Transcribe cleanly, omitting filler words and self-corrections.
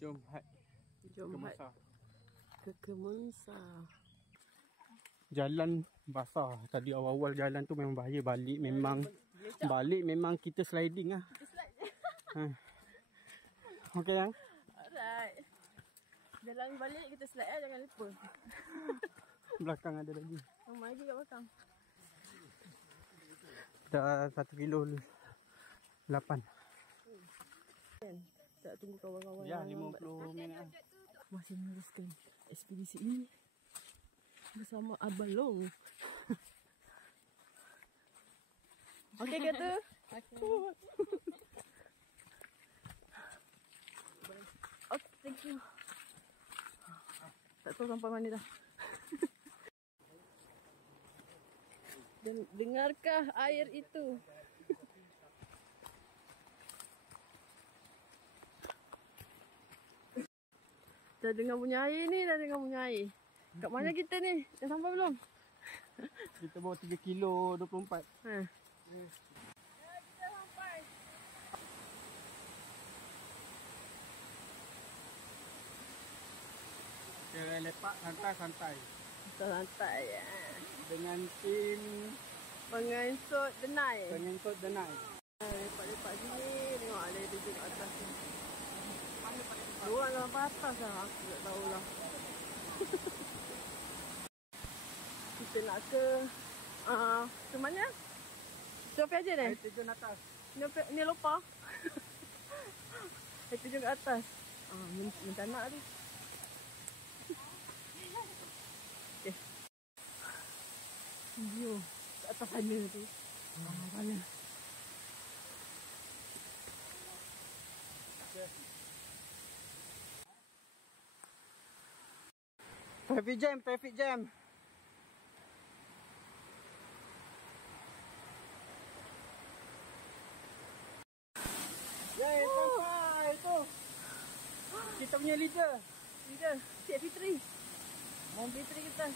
Jom Hat ke Kemensa. Jalan basah. Tadi awal-awal jalan tu memang bahaya. Balik memang kita sliding lah. Kita slide je. Okay yang? Alright. Jalan balik kita slide lah, jangan lupa. Belakang ada lagi. Ramai lagi kat belakang. Dah 1 kilo 8. Tak tunggu kawan-kawan. Ya, 50 minit. Masih meneruskan ekspedisi ini bersama Abalong. Okey ke tu? Okey. Okay, thank you. Tak tahu sampai mana dah. Dan dengarkah air itu? Dah dengar bunyi air ni, dah dengar bunyi air. Kat mana kita ni? Dah sampai belum? Kita bawa 3 kilo 24. Ya, kita sampai. Kita lepak santai-santai. Santai ya. Dengan tim Pengesut denai. pengikut denai. Lepak-lepak sini, tengok ada duduk kat atas ni. Diorang sampai atas lah, aku tak tahulah. Kita nak ke mana? Sofi aja ni? Air terjun atas. Ni lupa. Air terjun kat atas. Minta nak tu. Okay. View kat atas sana tu. Mana? Traffic jam. Yay, sampai tu. Kita punya leader. Cik Fitri. Mom Fitri kita.